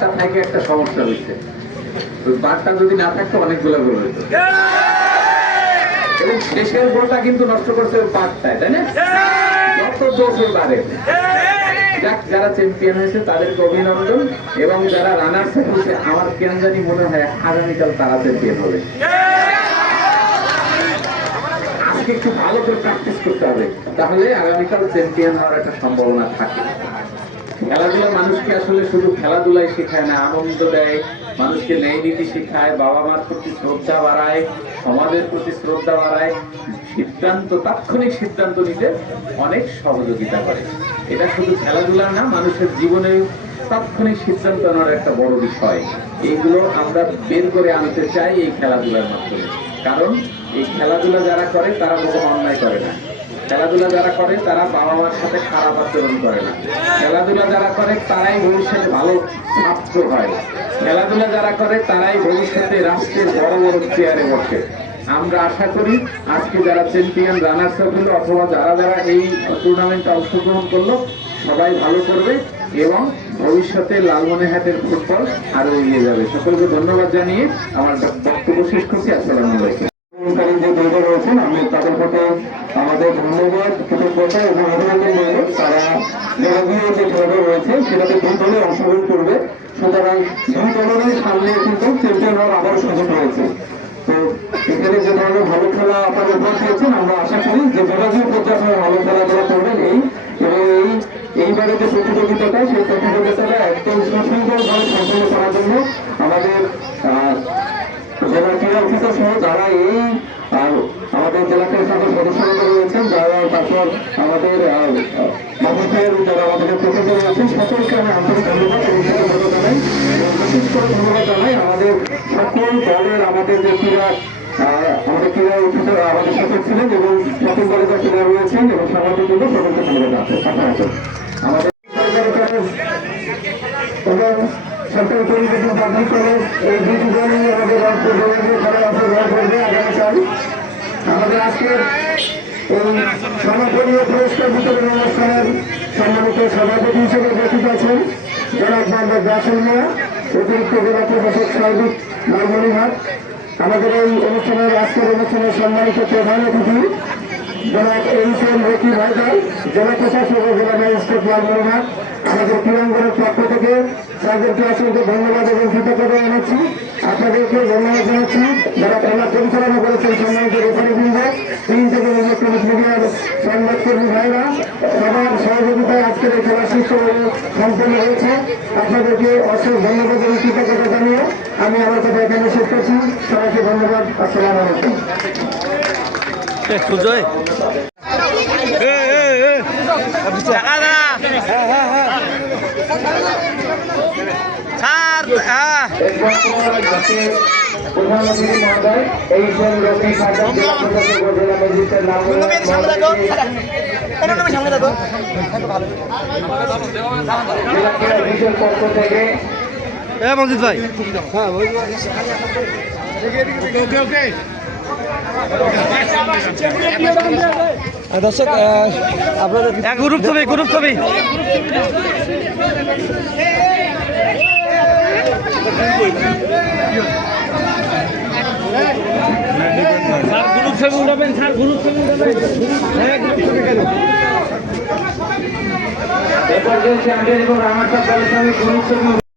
বারটা থেকে একটা সমস্যা হয়েছে, ওই বারটা যদি না থাকতো অনেকগুলো গোল হইতো, এবং শেষের গোলটা কিন্তু নষ্ট করছে ওই বারটায়, তাই না? যত দোষ ওই বারে। যারা চ্যাম্পিয়ন হয়েছে তাদেরকে অভিনন্দন, এবং যারা রানার্স হয়েছে আমার কেন জানি মনে হয় আগামীকাল তারা চ্যাম্পিয়ন হবে। আজকে একটু ভালো করে প্র্যাকটিস করতে হবে, তাহলে আগামীকাল চ্যাম্পিয়ন হওয়ার একটা সম্ভাবনা থাকে। খেলাধুলা মানুষকে আসলে শুধু খেলাধুলাই শেখায় না, আনন্দ দেয়, মানুষকে ন্যায় নীতি শেখায়, বাবা মার প্রতি শ্রদ্ধা বাড়ায়, সমাজের প্রতি শ্রদ্ধা বাড়ায়, তাৎক্ষণিক সিদ্ধান্ত নিতে অনেক সহযোগিতা করে। এটা শুধু খেলাধুলা না, মানুষের জীবনে তাৎক্ষণিক সিদ্ধান্ত নেওয়ার একটা বড় বিষয়। এইগুলো আমরা বের করে আনতে চাই এই খেলাধুলার মাধ্যমে। কারণ এই খেলাধুলা যারা করে তারা কোনো অন্যায় করে না, খেলাধুলা যারা করে তারা বাবা মার সাথে খারাপ আচরণ করে না, খেলাধুলা যারা করে তারাই ভবিষ্যতে ভালো ছাত্র হয়, খেলাধুলা যারা করে তারাই ভবিষ্যতে রাষ্ট্রের বড় বড় চেয়ারে বসে। আমরা আশা করি আজকে যারা চ্যাম্পিয়ন রানার্স আপ হলো অথবা যারা যারা এই টুর্নামেন্টে অংশগ্রহণ করলো সবাই ভালো করবে, এবং ভবিষ্যতে লালমনিরহাটের ফুটবল আরো এগিয়ে যাবে। সকলকে ধন্যবাদ জানিয়ে আমার বক্তব্য শেষ করছি। আসসালামু আলাইকুম। যে দলটা রয়েছেন আমি তাদের প্রতি আমাদের ধন্যবাদ, কৃতজ্ঞতা এবং অভিনন্দন জানাই। তারা বিভাগীয় যে খেলাটা রয়েছে সেটাতে দুই দলে অংশগ্রহণ করবে, সুতরাং দুই দলেরই সামনে কিন্তু চ্যাম্পিয়ন হওয়ার আবারও সুযোগ রয়েছে। তো এখানে যে ধরনের ভালো খেলা আপনারা উপহার দিয়েছেন, আমরা আশা করি যে বিভাগীয় পর্যায়ে আপনারা ভালো খেলাধুলা করবেন এবং এইবারে যে প্রতিযোগিতাটা সেই প্রতিযোগিতাটা একদম সুন্দরভাবে সম্পন্ন করার জন্য আমাদের জেলা ক্রীড়া অফিসার সহ যারা আমাদের জেলা পরিষদের সদস্যরা রয়েছেন, যারা তারপর আমাদের মাহফিলের যারা আমাদের প্রকল্প রয়েছেন, সকলকে আমি আন্তরিক ধন্যবাদ এবং কৃতজ্ঞতা জানাই। বিশেষ করে ধন্যবাদ জানাই আমাদের সকল দলের আমাদের যে আমাদের ক্রীড়া অফিসার আমাদের সাথে ছিলেন এবং সকল দলের যা ক্রীড়া রয়েছেন এবং সাংবাদিক সকলকে ধন্যবাদ আছে। আমাদের সরকারি পরিবেশন পাবলিক কলেজ এই দুটি দলই আমাদের খেলায় অংশগ্রহণ করবে আগামীকাল। আমাদের আজকের এই সমাপনীয় পুরস্কার বিতরণ অনুষ্ঠানের সম্মানিত সভাপতি হিসেবে উপস্থিত আছেন জনাব মোহাম্মদ রাসেল মিয়া, অতিরিক্ত জেলা প্রশাসক সার্বিক লালমনিরহাট। আমাদের এই অনুষ্ঠানের আজকের অনুষ্ঠানের সম্মানিত প্রধান অতিথি জনাব এইচএম রকি ভাইদার, জেলা প্রশাসক ও জেলা ম্যাজিস্ট্রেট লালমনিরহাট। আমাদের ক্রীড়াঙ্গনের পক্ষ থেকে তাদেরকে অসংখ্য ধন্যবাদ এবং কৃতজ্ঞতা জানাচ্ছি। আপনাদেরকে ধন্যবাদ জানাচ্ছি যারা খেলা পরিচালনা করেছেন, সম্মানিত রেফারিবৃন্দ, প্রিন্ট এবং ইলেকট্রনিক মিডিয়ার সংবাদকর্মী ভাইরা, সবার সহযোগিতায় আজকের এই খেলা সুষ্ঠুভাবে সম্পন্ন হয়েছে। আপনাদেরকে অসংখ্য ধন্যবাদ এবং কৃতজ্ঞতা জানিয়ে আমি আমার কথা এখানে শেষ করছি। সবাইকে ধন্যবাদ। আসসালামু আলাইকুম। সুজয় প্রধানমন্ত্রী মহোদয় এই রবি সরকার জেলা প্রশাসক ও জেলা ম্যাজিস্ট্রেট জেলা ক্রীড়া অফিসের পক্ষ থেকে মজিদ ভাই দর্শক আপনাদের গ্রুপ ছবি উঠাবেন স্যার, গ্রুপ ছবি উঠাবেন। হ্যাঁ, গ্রুপ ছবি কেন এরপর যে চ্যাম্পিয়ন এবং আমার সাথে গ্রুপ ছবি